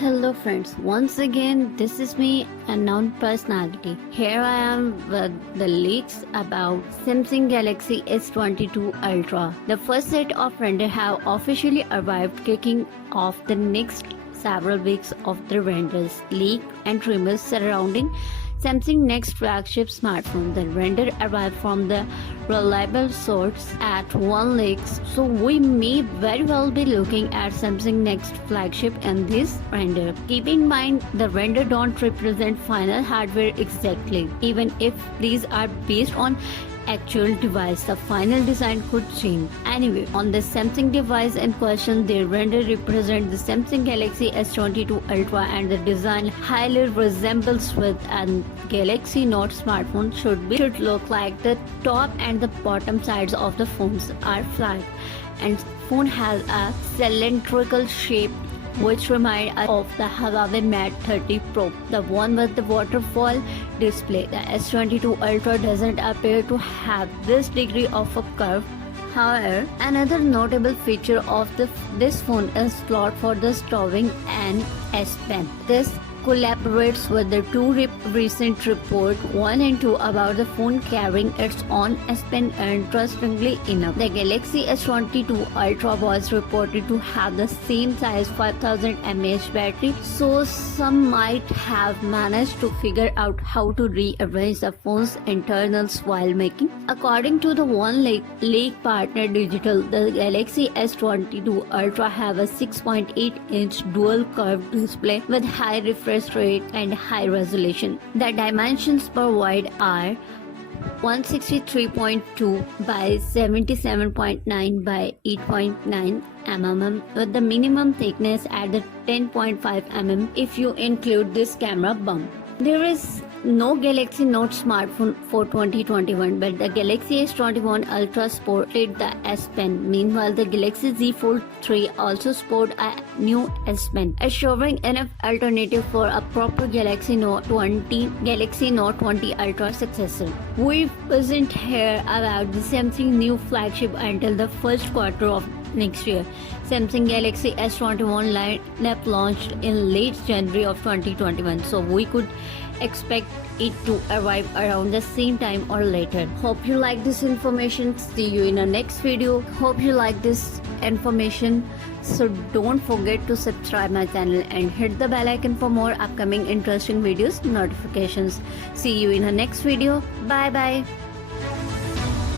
Hello friends, once again this is me, unknown personality. Here I am with the leaks about Samsung Galaxy S22 Ultra. The first set of render have officially arrived, kicking off the next several weeks of the renders, leak and rumors surrounding Samsung next flagship smartphone. The render arrived from the reliable source at one leaks, so we may very well be looking at Samsung next flagship in this render. Keep in mind the render don't represent final hardware exactly. Even if these are based on actual device, the final design could change. Anyway, on the Samsung device in question, their render represents the Samsung Galaxy S22 Ultra, and the design highly resembles with a Galaxy Note smartphone should look like. The top and the bottom sides of the phones are flat, and phone has a cylindrical shape which remind us of the Huawei Mate 30 Pro, the one with the waterfall display. The S22 Ultra doesn't appear to have this degree of a curve. However, another notable feature of this phone is slot for the stowing and S Pen. This collaborates with the two recent reports 1 and 2 about the phone carrying its own S Pen. Interestingly enough, the Galaxy S22 Ultra was reported to have the same size 5000 mAh battery, so some might have managed to figure out how to rearrange the phone's internals while making. According to the one leak partner Digital, the Galaxy S22 Ultra have a 6.8-inch dual curved display with high refresh rate and high resolution. The dimensions provided are 163.2 by 77.9 by 8.9 mm with the minimum thickness at the 10.5 mm if you include this camera bump. There is no Galaxy Note smartphone for 2021, but the Galaxy S21 Ultra sported the S Pen. Meanwhile, the Galaxy Z Fold 3 also sported a new S Pen, assuring enough alternative for a proper Galaxy Note 20 Ultra successor. We wasn't hear about the Samsung new flagship until the first quarter of next year. Samsung Galaxy S21 lineup launched in late January of 2021, so we could expect it to arrive around the same time or later. Hope you like this information. See you in the next video. Hope you like this information, so don't forget to subscribe my channel and hit the bell icon for more upcoming interesting videos notifications. See you in the next video. Bye bye.